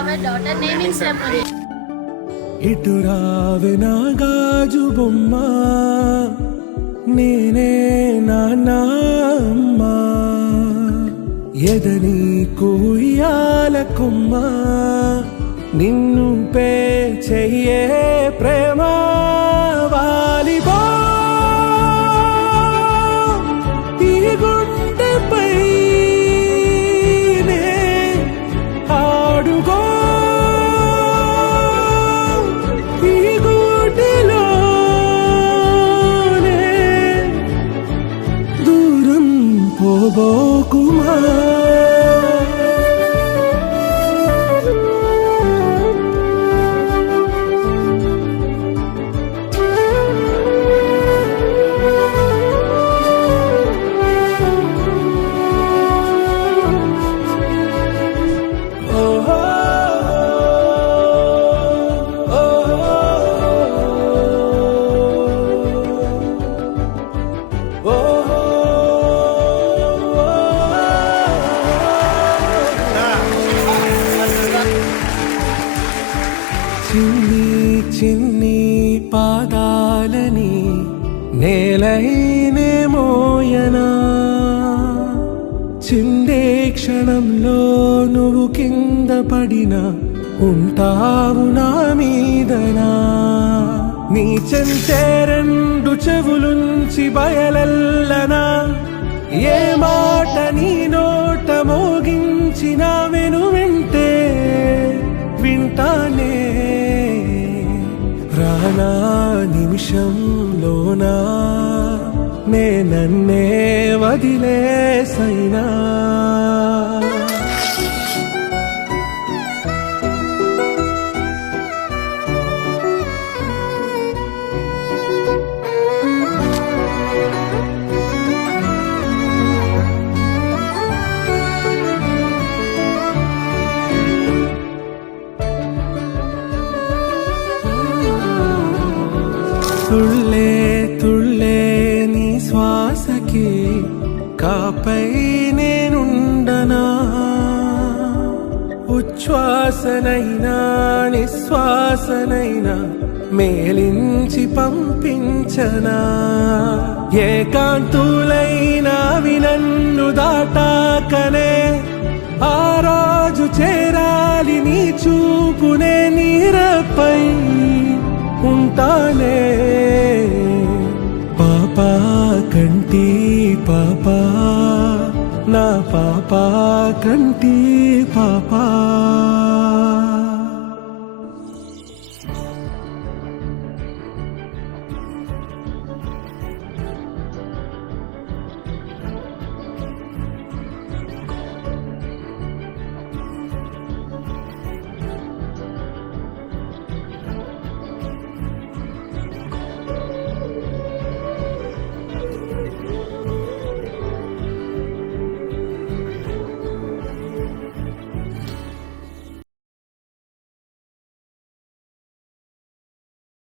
our daughter naming ceremony. ఇటు రావే నా గాజు బొమ్మ, నేనే నాన్న అమ్మ, ఎదని కుయ్యాల కొమ్మ, నిన్ను పే చెయ్యే ప్రేమ వాలిబా ఈ గుండెపై నే ఆడుగో ఈ గుడిలోనే దూరం పోబోకుమా. చిన్ని చిన్ని పాదాలని నేలైనే మోయనా, చిందే క్షణంలో నువ్వు కింద పడినా ఉంటావు నా మీదనా. నీ చెంతే రెండు చెవులుంచి బయలెల్లనా, ఏ మాట నీ నోట మోగించిన వెను వింటే వింటానే. రానా నిమిషంలోనా నే నన్నే వదిలేసైనా. తుళ్ళే తుళ్ళే నీ శ్వాసకి కాపై నేనుండనా, ఉచ్ఛ్వాసనైనా నిశ్వాసనైనా మేలించి పంపించనా. ఏకాంతులైనవి నన్ను దాటాకనే ఆ రాజు చేరాలి నీ చూపునే నీరపై ఉంటానే. పాపా కంటి పాపా, నా పాపా కంటి పాపా.